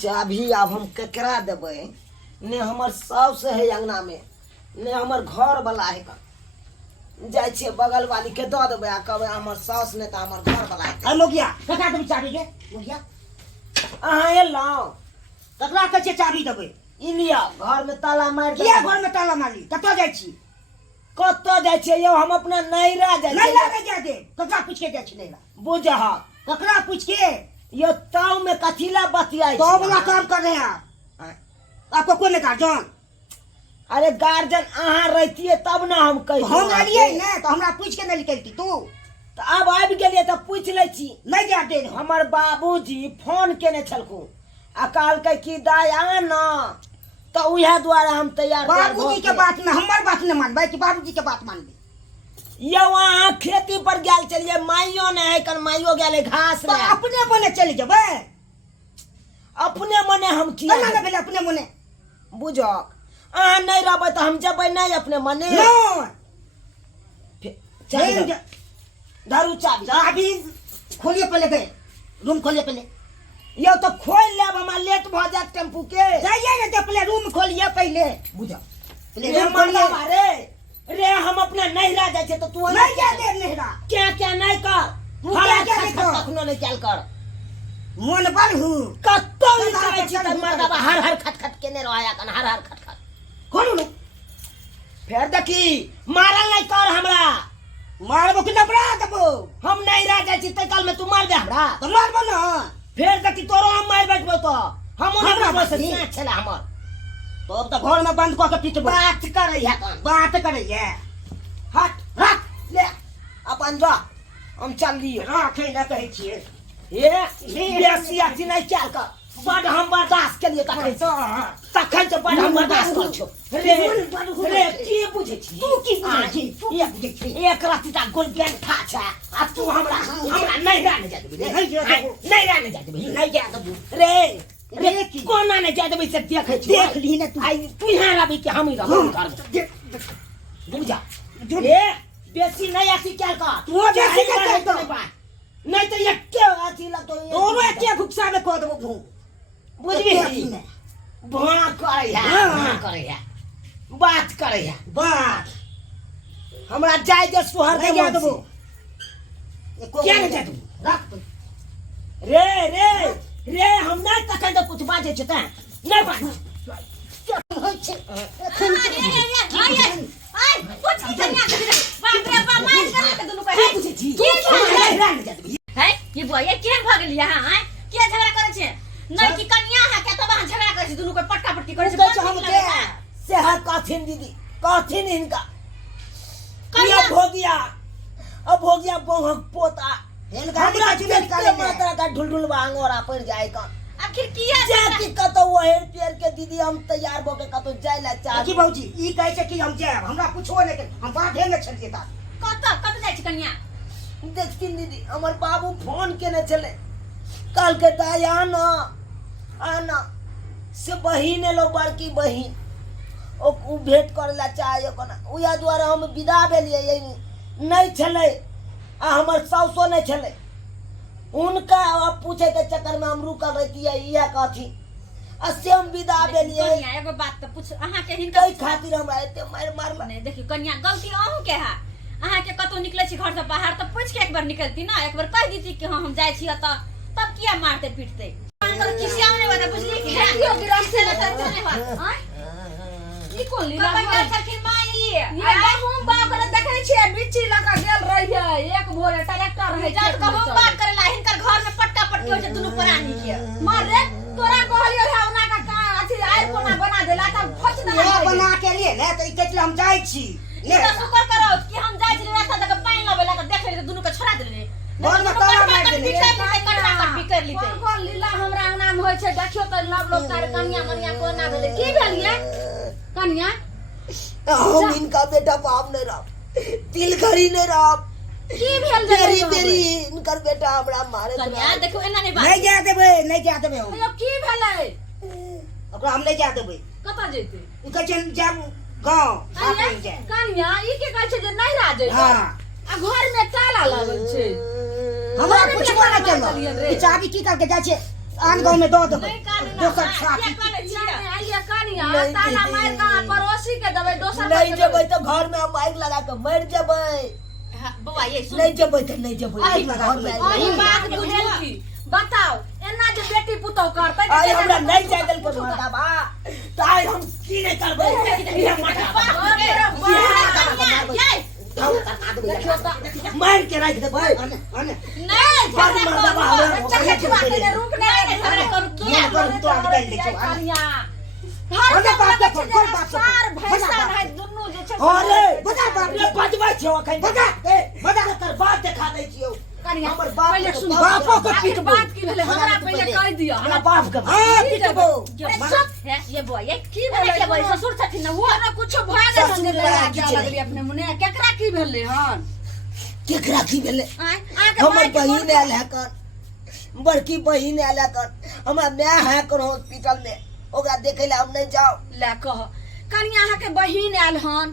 चाभी अब हम केकरा देबै? ने हमर साउस है अंगना में, ने हमर घर वाला है। जाय छियै बगल वाली के दऽ देबै आ कहबै हमर साउस ने तऽ हमर घर वाला है। मोगिया ककरा देबै चाभी के? मोगिया अहाँ एलहुँ ककरा कहै छियै चाभी देबै? ई लिअ, घर में ताला मारि किया देबै। घर में ताला मारी? कतऽ जाइ छी? कतऽ जाइ छियै यौ? हम अपना नैहरा जाइ नहीं छियै। लागे जा दे। ककरा पूछ के जाइ छी नैहरा? बुझह ककरा पूछ के? यो ताऊ में कथी ला बतियाइ तो छी वाला अहाँ? काम कर रहे हैं आप। आपको कौन है गार्जियन? अरे गार्जियन अहाँ रहतियै तब ना हम कहि हम रहिए ना तो हमरा पूछ के नहीं निकलती तू। तऽ आब आबि गेलियै तऽ पूछि लै छी। नहीं जा दे। हमर बाबूजी फोन केने छलखुन आ कहलकै कि दाय आ ना, तऽ उएह दुआरे हम तैयार बाबूजी के बात में हमार बात न मानबै कि बाबूजी के बात मानबै? यौ अहाँ खेती पर गेल चलिए, माइयो ने है कन माइयो गेले घास तो में। अपने मने चल जेबै। अपने मने हम किया केना भेलै अपने मने? बुझक अहाँ नहीं रहबै तऽ हम जेबै नहीं अपने मने। नो चल धरू चाभी। चाबी खोलिए पहले गए रूम खोलिए पहले। यौ तो खोल लेब, हमरा लेट भऽ जायत टेम्पू के। जाइए ना तो पहले रूम खोलिए पहले। बुझा पहले रे रूम खोलिए। मरदबा रे हम अपना नैहरा जाइ छै तऽ तू नहीं जा दे नहरा। क्या नहीं कर। तू क्या नहीं कर। कखनो नहीं चल कर। मन बड़ हूँ कत्तो ई कहै छी तऽ मरदबा हर खट केने रहया कन हर खट। खोलू ने। फेर देखी मारल नहीं कर हमरा। मारबो कि नबरा देबो? हम नैहरा जाइ छी तै काल में तू मार दे हमरा। तो मारबो ना। फेर देखी तोरो हम मार बैठबो तो हम हमरा उन्हें बस मारती? ना छला हमर। तो अब तो घर में बंद कऽ के पीटबो। बात करे है कन। बात करैए। हट हट ले अपन जा हम चल लिए। राखे ना कहै छियै। ये बेसी अथी नहीं चल कर। बड़ हम बर्दाश्त के लिए तखन से बड़ हम बर्दाश्त कर छो। रे की बुझे छी? तू की बुझै छी? तू की बुझै छी? एक राती ता गोलगेन खा छ आ तू हमरा नैहरा नहीं जा देबी। नहीं जा देबो। नैहरा नहीं जा देबी। नहीं जा देबो। रे की? कोना नहीं जा देबी से देखे छी। देख ली ना तू। आई तू यहाँ रही कि हम ही रहबो कर। बुझा जो- रे बेसी नहीं अथी क्या कर। तू बेसी नहीं कर तो। नहीं तो एके अथी लगतो। दोनों एके भुक्सा में कऽ देबो घूम। बुझबी भाँ करे है भाँ करे है बात करे है। बात हमरा जाय जे सुहर नहीं जा देबो। क्या नहीं जा देबो? रख तो। रे हम नहीं तखन तो कुछ बाजे छै त नहीं बाज। ये बुआ ये केहन भ गेलियै अहाँ? के झगड़ा करे छै? नै की कन्या है के तब अहाँ झगड़ा करे छी दुनू कोई पटका पटकी करे छै? हम के से है कथिन दीदी कथिन इनका कन्या अब भोगिया बहु पोता इनका हमरा निकाल कितने निकाल मात्रा का ढुलढुल बांगोरा पड़ जाए का। आखिर किया जे झगड़ा? कि कतो वहेर पेर के दीदी हम तैयार भ के कतो जाय ला की चाही। बाबूजी ई कहै छै कि हम जायब हमरा कुछो नहीं के हम बाधे में छल जेता। कत जाइ छै कन्या? देखथिन दीदी हमर बाबू फोन केने छले कल के दाई आना से बहिन एलो बड़की बहिन ओ भेंट करे ला चाहे कोना उया द्वारा हम विदा भेलिए। यही नहीं छले आ हमर साउसो नहीं छले। उनका अब पूछे के चक्कर में हम रुकल रहती है इया कथी आ से हम विदा भेलिए। कन्या एगो बात त पूछ अहाँ के हिनका कई खातिर हमरा एते मार मारला। नहीं देखियो कन्या गलती अहूँ के है। अहाँ के कतौ निकले छी घर से बाहर त पूछ के एक बार निकलती ना, एक बार कह दीती कि हां हम जाय छी त तब किया मारते पीटते? अंकल किसिया ने बता बुझली कि यो गिरम से न चले हो हैं? ई कोन लीला है? सखी माई ये हम बाप करे देखै छियै बिच्छी लगा गेल रही है एक भोरे ट्रैक्टर है जब कहूं बात करेला हिनकर घर में पटका पटकी हो छै दुनू प्राणी के। मार रे तोरा कहलियो है ओना का अथी आइ कोना बना देला त फच देला। ये बना के लिए ना तो ई कहै हम जाय छी। ये तो शुक्र करो कि हम जाय छी रास्ता तक पानी लबेला त देख ले दुनू के छोड़ा देले। घर में ताला मार देले। बिकर लीते कोन लीला हमरा अंगना में होय छै देखियो त लव लोग तार कन्या मनिया कोना भेले की भेलिए कन्या? हम इनका बेटा बाप नहीं रहा तिल घड़ी नहीं रहा की भेल बेरी बेरी इनकर बेटा हमरा मारे कन्या देखो एना नहीं बात नहीं जा देबे नहीं जा देबे हम। यो की भेले? ओकरा हम नहीं जा देबे। कता जेते? ई कहै छै जाब गांव साथ में जाए। कन्या ई के कहै छै जे नहीं रा जेते हां आ घर में ताला लागल छै। हमरा कुछ नहीं केलो। ई चाबी की करके जाय छै आन गांव में दो देबे। नहीं कर दोसर साथी क्या करे या छियै ने आइए कनिया नहीं ताला दीदी। मार का पड़ोसी के देबै दोसर नहीं के जेबै देबै तो घर में हम आग लगा के मर जेबै। हाँ, बौआ ये सुन नहीं जेबै तो नहीं जेबै। आगि लगा घर में के आगि अही लगा बात के। बुझल की बताओ एना जे बेटी पुतौ करतै आइ हमरा नहीं जाय देल के माता बा त आइ हम की नहीं करबै। ये माता मार के रख देबै। नहीं बात माता बा हमरा चकचुआ के रुक नहीं झगड़ा करू तू ये कर तो आगे ले चो कनिया अरे बाप रे, कोई बात नहीं। सार भैंसा है दुनू जे छै अरे बजा बाप रे, रे बजबै छौ अखन बजा। ए बजा कर बात देखा दै छियौ। कनिया हमर बाप पहिले के सुन बापो के आखिर पीटबो। बात की भेलै हमरा पहिले कह दियो हमरा बाप के हां पिटबो। ये बौआ ये की भेलै के बौआ ससुर छथिन ना वो ना कुछो भए गेल ससुर संगे बड़ा लड़ा किछु के नहि। लगली अपने मुने केकरा की भेलै हन केकरा की भेलै। आके हमर बहिन आयल है कर बड़की बहिन आयल है कर हमरा माय है कर हॉस्पिटल में ओकरा देखे ला हम नहीं जाओ। ले कह कनिया अहाँ के बहिन आयल हन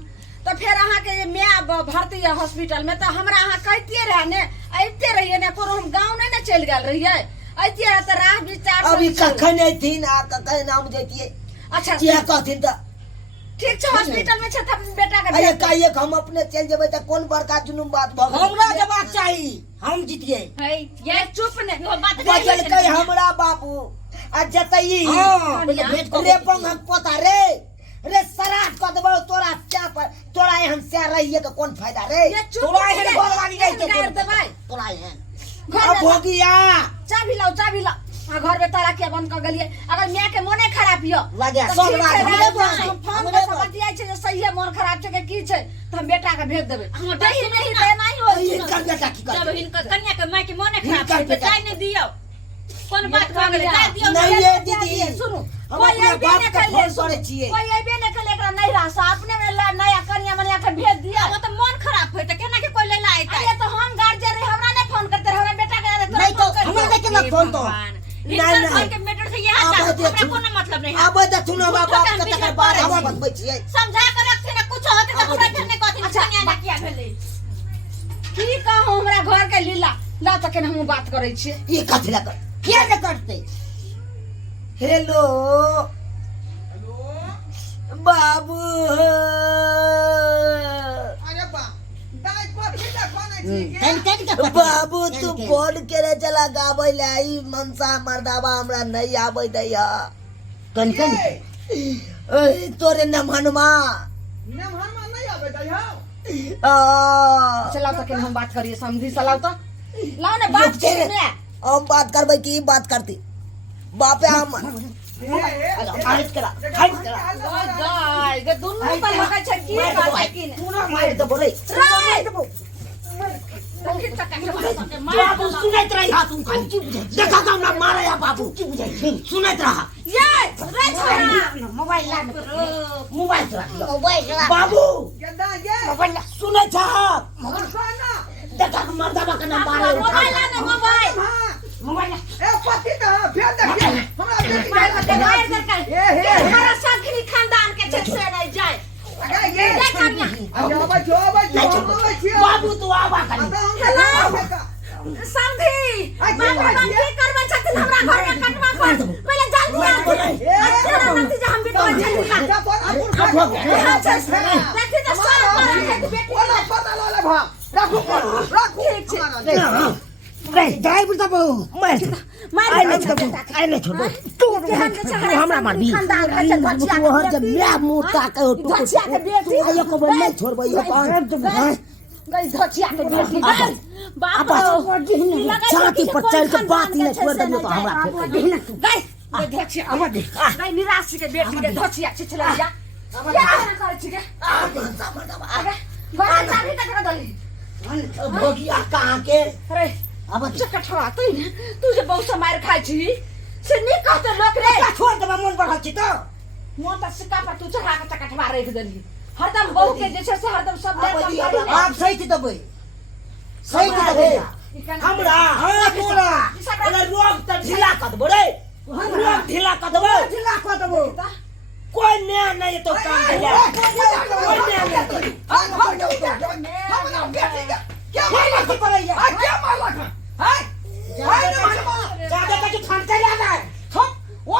तो फिर अहाँ के जे माय भर्ती है हॉस्पिटल में तो हमरा अहाँ कहतिए रहे ने अइते रहिए ने कोनो हम गांव नहीं ना चल गेल रहिए अइते रहे तो राह विचार अभी कखन अयथिन आ कखन नाम जैतिए अच्छा किया कहथिन त ठीक छै हॉस्पिटल में छै त बेटा के अरे भेज दे। काहे हम अपने चल जेबै त कोन बड़का जुलुम बात भ गेल। हमरा जवाब चाही हम जीतिए। है ये चुप ने वो बात बजलकै हमरा बाबू आ जतई हां भेट को रे पंगक पोता रे सराट क देबो तोरा क्या पर तोरा एहन से रहिए के कोन फायदा रे। ये चुप तोरा एहन बलवानी नहीं के गाड़ देबै तोरा एहन घर अब में भोगिया चाबी लाओ आ घर में ताला के बंद क गलिए अगर माय के मोने खराब हियो लागे तो सब ठीक लागे छै, हमरे रात बात में हम फोन हमरे पर बात बतियाइ छै जे सही है मोन खराब छै के की छै तो हम बेटा के भेज देबै हमर दही बात नहीं सुनू तो नहीं हो ये कर बेटा की जब कर हिनकर कन्या के माय के मोने खराब हिनकर छै बेटा- जाय ने दियो कोन बात भ गेलै जाय दियो नहीं ये दीदी सुनु हम कोई अपने अइबे बाप नहीं के कर फोन ले करे छिए। कोई अइबे नहीं कर ले एकरा नहीं रहा सा अपने में नया कन्या मनिया के भेज दिया वो तो मन खराब होय त केना के कोई लेला आइता अरे तो हम गार्जियन रहे हमरा नहीं फोन करते रहे हमरा बेटा के नहीं तो हमरा नहीं केना फोन तो हिनकर नहीं। घर के मैटर से यह आब हमरा देखू। कोनो मतलब नहीं अब त सुनो बाबा के तकर बाद हम बतबै छियै। समझा कर रखते ना कुछ होते तो हमरा घर ने कहथिन अच्छा, कन्या ना किया भेलै की कहूं हमरा घर के लीला ला तक हम बात करे छिए ये कथि ला कर किया ने करते। हेलो बाबू अरे बा दाई को ठीक कोने छी के बाबू तू फोन करे चला गाबै ला ई मनसा मर्दावा हमरा नहीं आबै दैया। कन ओए तोरे न मनमा नाम हम नहीं आबे दाई हां चलाओ तक हम बात करिए समझी चलाओ तो लाओ ने बात रुक जा। ने हम बात करबै की बात करती बापे हम हाइट करा गाय के दुनु पर लगा छै की बात है की ने पूरा मार दे बोले बाबू सुनैत रही हा तुम खाली देखा का हमरा मारे या बाबू की बुझाई सुनैत रहा ये रे छोरा मोबाइल ला मोबाइल चला बाबू गेदा ये मोबाइल सुनै छ कोना देखा के मर्दावा के नाम मारे मोबाइल ला ने मोबाइल हां मोबाइल ए पति का फेर देख हमरा बेटी मार के मार कर ए हे हमारा संखनी खानदान के छै से नहीं जाए अरे ये देख कन्या आबे छियो बाबू तू आवा कनी समझी बाबू की करबे छथिन हमरा घर में कटवा कर पहले जल्दी आ तेरा नतीजा हम बिटवा जल्दी देखी तो सब बेटी रे ड्राइवर त मार आइ ले छोड़ तू हमरा मार भी तू हर जब मैं मुंह ताके हो धचिया के बेटी आयो को नहीं छोड़बै यो पान गई धचिया के बेटी बाप छाती पर चढ़ के बात ही नहीं छोड़ दियो तो हमरा गई धचिया अब दे गई निराश के बेटी के धचिया छिछला जा क्या करे छी के गई चाबी कटका दली भोगिया कहां के अरे अब चकठवा तू जे बहुत मार खाइ छी से नहीं कहते लोग रे छोड़ दे मन बढ़ल छी तो मोन त सिक्का पर तू चढ़ा के चकठवा रख देली हरदम बहू के जे छै से हरदम सब ले कम करी ने आप सही की दबै सही की दबै हमरा हां तोरा अगर रोग त ढीला कर देबो रे रोग ढीला कर देबो ढीला कर देबो कोई नया नहीं तो काम कोई नया नहीं क्या मारला की पड़ैया आ क्या मारला है ज्यादा तक खान चला गए हम वो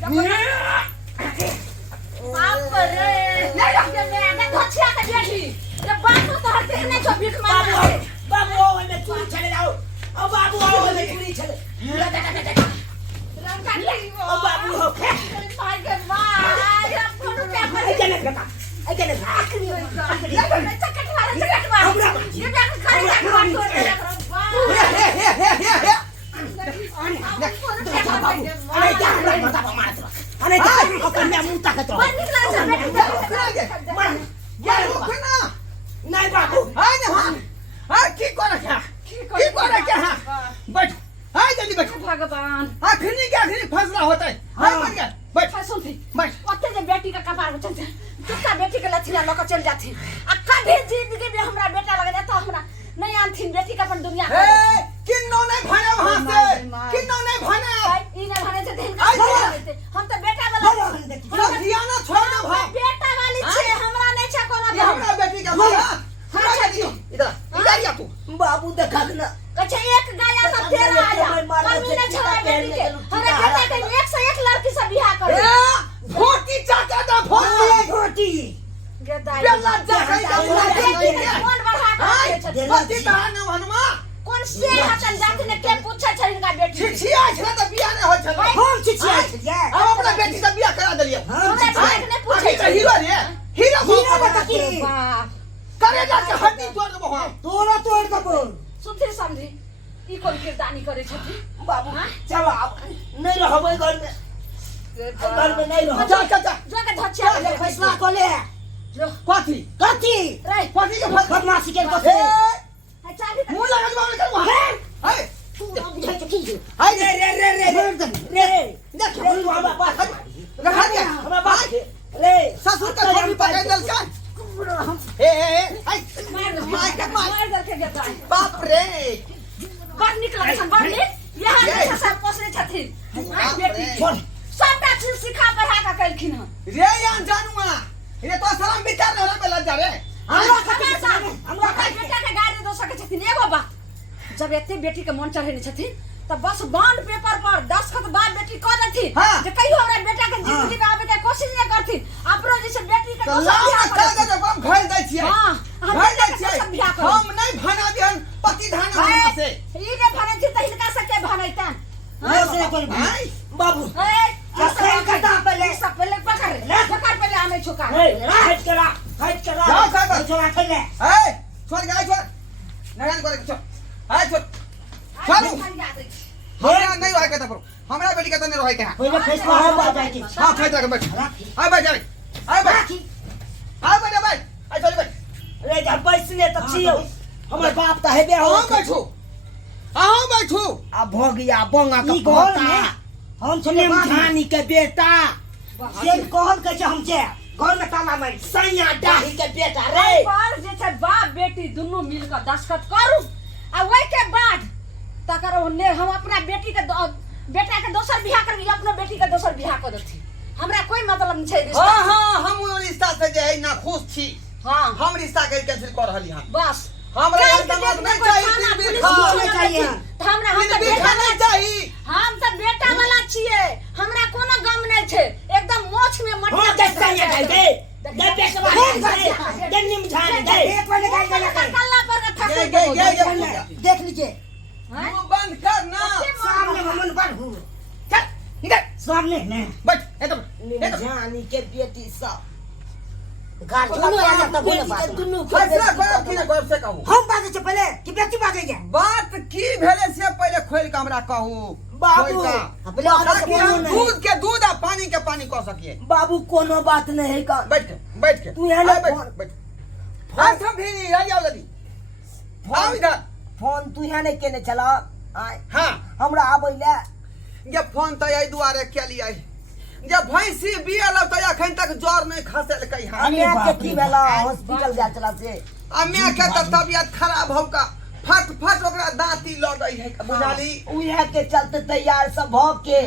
बाप रे नहीं रखते मैं ने धोछिया के बेटी ये बाप तो हटे नहीं छो भीख मांग बाबू आओ मैं चूड़ी चले जाओ ओ बाबू आओ मैं चूड़ी चले रंग काट ली ओ बाबू हो भाई के मां या फोन पे पर आई चले बेटा आई चले चकट मार ये बैग खाली रख छोड़ दे अरे क्या बता मार दो अरे क्या अपन मैं मुंह तक तो बाहर निकला जा बेटा नहीं बाबू हाय ना हां की करे क्या हां बैठ हाय जल्दी बैठ भगवान आखिरी क्या आखिरी फैसला होता है हाय बन गया बैठ फैसल थी बैठ ओते जे बेटी का कपार में चलते कितना बेटी के लछिया लोग चल जाती आ कभी जिंदगी में हमरा बेटा लग जाता हमरा नहीं आनथिन बेटी का अपन दुनिया ए किन्नो ने भने वहां से किन्नो ने भने इने भने से दिन का हम तो बेटा वाला सब दियाना छोड़ दो भाई बेटा वाली छे हमरा नहीं छे कोनो ये हमरा बेटी का भाई हमरा बेटी इधर या तू बाबू देखा ना कछे एक गाया तो तेरा आया कमी न छवा बेटी के हमरा बेटा के एक से एक लड़की से बियाह कर ए घोटी चाका दा घोटी गदाई बेला जाके कौन बढ़ा के घोटी ताने वनमा कौन से हतन जात ने के पूछे छै इनका बेटी छिछिया छे त बियाह ने हो छले हम छिछिया छे अब अपना बेटी से बियाह करा देलिए हमरा बेटा ने पूछे तो हीरो रे हीरो बता की करे जा के हड्डी तोड़ देबो हम तोरा तोड़ दबो सुनते समझी ई कोन किरदानी करे छथि बाबू चलो अब नहीं रहबै घर में नहीं रह जा जा जा जो के धछिया चल फैसला को ले जो कथी कथी रे कथी के बदमाशी के कथी है चाबी मुंह लगा के मार कर वहां है तू अब बुझाई के की हाय रे देख हमारा बात रखा दे हमारा बात रे ससुर का छोरी पकड़ दल का ए हाय मार दर के देता है बाप रे बड़ निकला छन बड़ निक यहां से सब पोसले छथिन बेटी छोड़ सबटा चीज सिखा पढ़ा का कलखिन हम रे यान जानूआ ये तो सलाम विचार रहला पे लग जा रे हमरा बेटा के गाड़ी दो सके छथिन एगो बात जब एते बेटी के मन चढ़ेने छथिन तब बस बॉन्ड पेपर पर 10 खत बात बेटी कर देती जे कहियो हमरा बेटा के जिंदगी में आवे के कोशिश नहीं करती अपनो जैसे बेटी के तो लाओ ना कर दे हम घर दै छियै हां घर दै छियै हम नहीं भना दिहन पति धान हमरा से ई ने भने छी त हिनका से के भनैतन से अपन भाई बाबू कसम कटा पहले सब पहले पकड़ पहले हमें छुका हट करा जाओ कर छोड़ा के ले ए छोड़ गाय छोड़ नगन करे छोड़ हाय छोड़ छोड़ू हमरा नहीं रहे कहता पर हमरा बेटी कहता नहीं रहे के पहले फैसला हो बात है कि हां खैता के बैठ आ बैठ जा आ बैठ आ बैठ बैठ आ चल बैठ रे जा बैसने तक छियो हमर बाप त हेबे हो हम बैठू हम बैठू आ भोगिया बंगा के पोता हम छले धानी के बेटा से कहल के छै हम जे घर में ताला मार सैया डाही के बेटा रे पर जे छै बाप बेटी दुनु मिल के दस्तखत करू आ ओइ के बाद तकर ने हम अपना बेटी के बेटा के दोसर बियाह करबी अपना बेटी के दोसर बियाह कर देती हमरा कोई मतलब नहीं छै रिश्ता हां हम ओ रिश्ता से जे है ना खुश छी हां हम रिश्ता के कैंसिल कर रहली हां बस हमरा समाज नहीं चाहिए फिर भी चाहिए हमरा हम फिर भी बेटा नहीं चाहिए हम त बेटा वाला छिए हमरा कोनो गम नहीं छै एकदम मोछ में हो मटका के सैया डाही दे दे बेसवा दे निम झान दे एक वाले गाय गाय कल्ला पर के ये देख लीजिए मुंह बंद कर ना सामने मन पर हूं चल इधर सामने ने बैठ एकदम निम झानी के बेटी सब घर दोनों आ जाता बोले बात दोनों फैसला करब कि ना करब से कहू हम बाजे से पहले कि बेटी बाजे जा बात की भेले से पहले खोल के हमरा कहू बाबू ताकि हम दूध के दूध आ पानी के पानी कह सकिए बाबू कोनो बात नहीं है का बैठ के तू यहाँ ना बैठ फोन- बैठ हां सब भी आ जाओ जल्दी आओ इधर फोन तू यहाँ नहीं केने चला आय हां हमरा आबैले ये फोन त आई दुआरे के लिए जब भैंसी बियल त अखन तक जोर नहीं खसल कई हां हमें के की भेला हॉस्पिटल जा चला से अम्मा के त तबियत खराब हो का फट फट ओकरा दांती लड़ई है बुझाली उहे के चलते तैयार सब भ के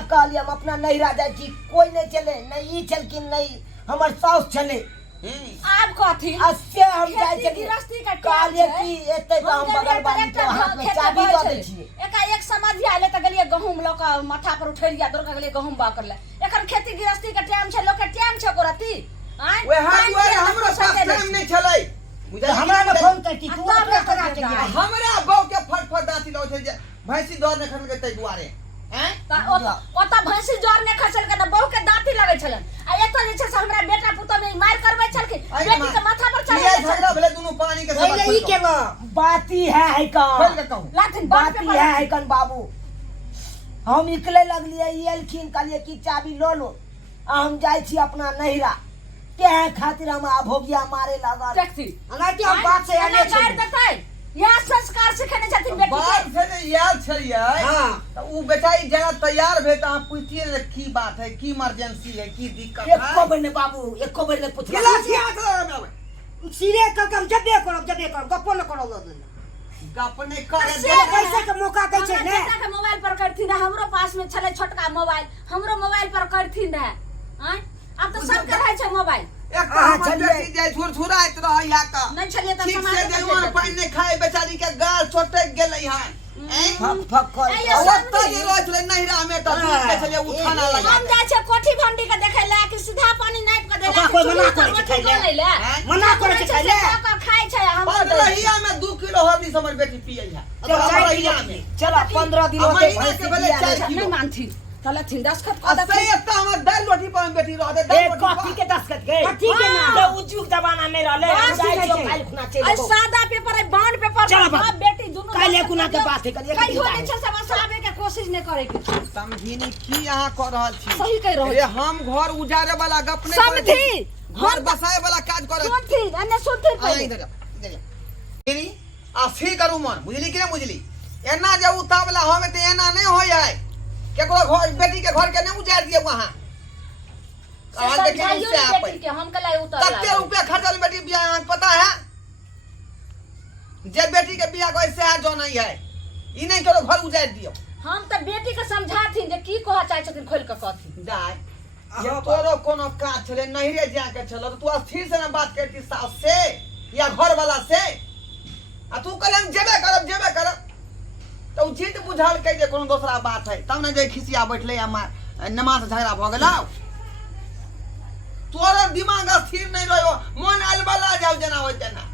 अकाली हम अपना नैरा जाय छी कोई नहीं चले नहीं ई चलकिन नहीं हमर साउस चले आप कथी अस्से हम जाय खेती छी गृहस्थी का काले टाइम की छै। एते तो हम हम बगल बानी तो हाथ में चाबी दे दै छियै। एक समझ आले त गेलिए गहूम ल के माथा पर उठेलिया दौड़ के गेलिए गहूम बा करले। एखन खेती गृहस्थी के टाइम छै, लोग के टाइम छै कोरती आय ओए हाथ दुआरे हमरो पास टाइम नहीं छलै तो हमरा ने फोन कर की तू तब अपने करा करा के के जा। हमरा बौ के फटफट दाती लौ छै जे भैंसी दौड़ ने खन के तै दुआरे हैं ओता भैंसी जर ने खसल के बहु के दांती लगै छलन आ एतो जे छै से हमरा बेटा पुतो में मार करबै छलखिन, बेटी के माथा पर चढ़ै ये छै। झगड़ा भेले दुनु पानी के पहले ई के ना बाती है खोल के कौन कहूं लाथिन बात बाती पे है कौन बाबू। हम निकले लगलिए ई एलखिन कहलिए की चाबी लो लो आ हम जाय छी अपना नहिरा के खातिर हम अभोगिया मारे लागल। देखती अनाइते हम बात से आने गाड़ छी। देतै यह संस्कार सिखेने छथिन बेटी बात के। से जे यार छलिए हां तो उ बेचारी जरा तैयार भे त हम पूछिए रे की बात है, की इमरजेंसी है, की दिक्कत एको है। बेर ने बाबू एको बेर ने पूछ गिला छिया कर सिरे कम जबे करब गप्पो न करब गप नहीं करे से पैसा के मौका दै छै ने। बेटा के मोबाइल पर करथिन रहे, हमरो पास में छले छोटका मोबाइल, हमरो मोबाइल पर करथिन रहे आय। अब तो सब के रहै छै मोबाइल। एक तो हमर बेटी जाय छुरछुराइत रहै या का नहीं छलिए त ठीक से समाज देनुआ पानी नहीं खाए बेचारी के गाल छोटक गेलै हन फक फक कर ए, ओत्ता जे रहै छलै नहिरा में त दूध के छलै उठाना लगा हम जाय छै कोठी भंडी के देखै ला कि सीधा पानी नाप के देला ओकरा कोई मना करै छै खाइ ले? मना करै छै खाइ ले? खाइ छै हम पंद्रहिया में 2 किलो हरदी हमर बेटी पियै है पंद्रहिया में चलो 15 दिन अब होते महीना के भेलै भैंसी 4 नहीं किलो मानथिन तलथिन दस्खत कर अब सही देथिन। एकटा हमर दाल रोटी पर बेटी रह दे ए कथी के दस्खत के कथी के ना? तो उजुग जमाना में रहले हम बात जाय सिखै छियो छै। काल खुना आई चलि सादा पेपर है बांड पेपर चलो बाप बाप। बेटी दोनों काल्हे कुना के बात है, काल्हे कहियो के नहीं छै सब साबे के कोशिश नहीं करे के छै। समझिनी की अहाँ कर रहल छी सही कह रहल रे हम घर उजारे वाला गप नहीं करै छी। समझी घर बसाए वाला काज करे सुनथी अन्य सुनथी आ पहले इधर इधर इनी आ सी करू मन बुझली कि नहीं बुझली एना जे उतावला होवे त एना नहीं होय है केकरो घर बेटी के घर के नहीं उजाड़ दिए वहां आज देखिए समझाइयो इससे आप बेटी के हम कलाई उतर कते रुपया खर्चल बेटी बियाह में पता है जे बेटी के बियाह को ऐसे है जो नहीं है ई नहीं करो घर उजाड़ दियो हम त बेटी के समझाथिन जे की कह चाहे छथिन खोल के कहथिन। जाय ये तोरो कोनो काज छले नहिरे जा के छलो तो तू स्थिर से ना बात करती सास से या घर वाला से आ तू कहले हम जेबे करब तो जिद बुझल के जे कोनो दूसरा बात है तब ना जे खिसिया बैठले या नमाज झगड़ा भ गेलौ तोरा दिमाग स्थिर नहीं रहो मन अलबला जाओ जना होय जना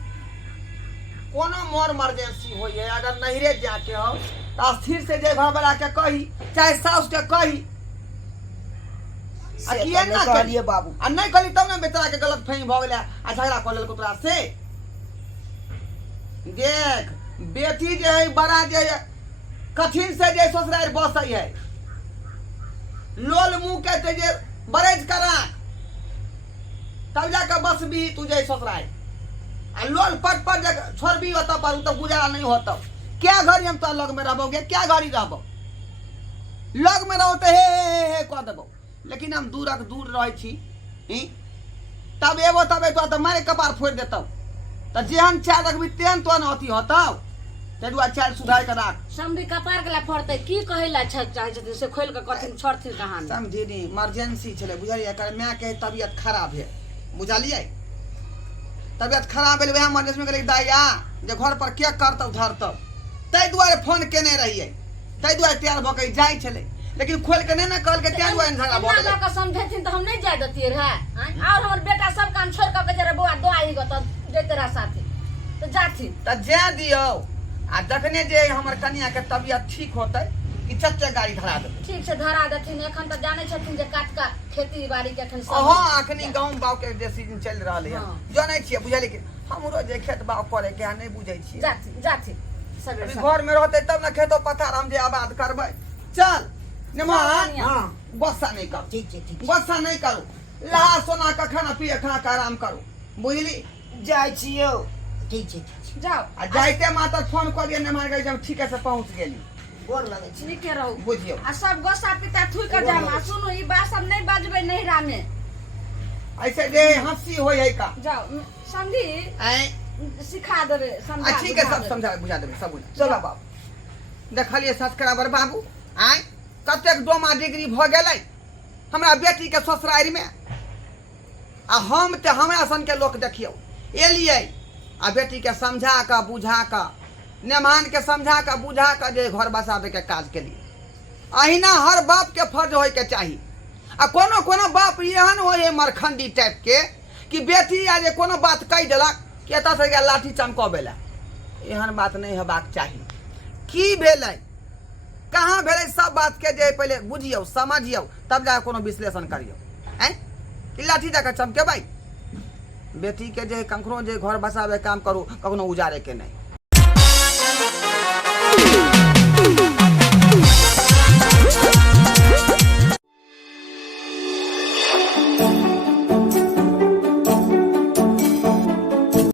कोनो मोर इमरजेंसी होय है अगर नहिरे जाके हो तो स्थिर से जे घर वाला के कही चाहे सास के कही आ किया ना कहलिए बाबू आ नहीं करी तब ना बेचारा के गलत फहमी भ गेलै आ झगड़ा कर लेलको तोरा से देख बेटी जे है बड़ा जे है कठिन से जे ससुराल बसै है लोल मुंह के जे बरेज करा तब जाके बस भी तू जे ससुराल आ लोल पट पट जे छोड़बी होता पर तो गुजारा नहीं होता क्या घड़ी हम तो लग में रहबोगे क्या घड़ी रहबो लग में रहो तो हे कह देबो लेकिन हम दूर रहे छी तब एबो तब तो मारे कपार फोड़ देतौ तो जेहन चाय रखबी तेहन तो न अथी होतौ ते दुआ चाय सुधार के राख समझी कपार के ला फड़ते की कहेला चाहे छथिन से खोल के कहथिन छोड़थिन कहानी। समझी नी इमरजेंसी छले बुझलिए एकर माय के तबियत खराब है बुझलिए तबियत खराब भेल वह इमरजेंसी में कहले दाइया जे घर पर के करतौ धरतौ तै दुआरे फोन केने रहिए तै दुआरे तैयार भ के जाय छले लेकिन खोल के नहीं ना कहल के तै दुआरे झगड़ा भ गेलै का समझेथिन तो हम नहीं जाय दतिए रहे और हमर बेटा सब काम छोड़ के जरा बुआ दो आई गो तो जे तेरा साथी तो जाथी त जे दियो आ जखने जे हमर कन्या के तबियत ठीक होतै कि चच्चे गाड़ी धरा देबै ठीक से धरा देथिन। एखन तो जाने छथिन जे काट का खेती बाड़ी के एखन ओहो अखनी गांव बाव के जे सीजन चल रहल है हाँ। जानै छियै बुझलिए कि हमरो जे खेत बाव करे के नहीं बुझै छियै जाथी सब अभी घर में रहते तब ना खेतो पथार हम जे आबाद करबै चल निमान हां बस्सा नहीं करो ठीक छै ठीक बस्सा नहीं करो लहा सोना का खाना पिए खा के आराम करो बुझली जाय छियो ठीक छै जाओ आ जाइते मात्र फोन कर दिए निमान के जब ठीक से पहुंच गेली गोर लगै छी ठीक रहू बुझियो आ सब गोसा पिता थुई कर जाम आ सुनो ई बात सब नहीं बाजबे नहिरा में ऐसे जे हंसी होय है का जाओ समझी ऐ सिखा देबे समझा ठीक है सब समझा बुझा देबे सब बुझा चलो बाबू देखलिए सब्सक्राइबर बाबू आय कतेक डोमा डिग्री भ गेलै हमरा बेटी के ससुराल में आ हम ते हमरा सन के लोग देखियो एलिए आ बेटी के समझा के बुझा के नेमान के समझा के बुझा के जे घर बसाबे के काज के लिए अहिना हर बाप के फर्ज होय के चाही। आ कोनो कोनो बाप एहन होय मरखंडी टाइप के कि बेटी आ जे कोनो बात कह देलक कि एतऽ से गया लाठी चमकबे ला, एहन बात नहीं हेबाक चाही। की भेलै कहाँ भेलै सब बात के जे पहले बुझियौ समझियौ तब जा कोनो विश्लेषण करियौ। हैं कि लाठी जाके चमकेबै बेटी के जे कखनो जे घर बसाबे काम करू कखनो उजारे के नहीं।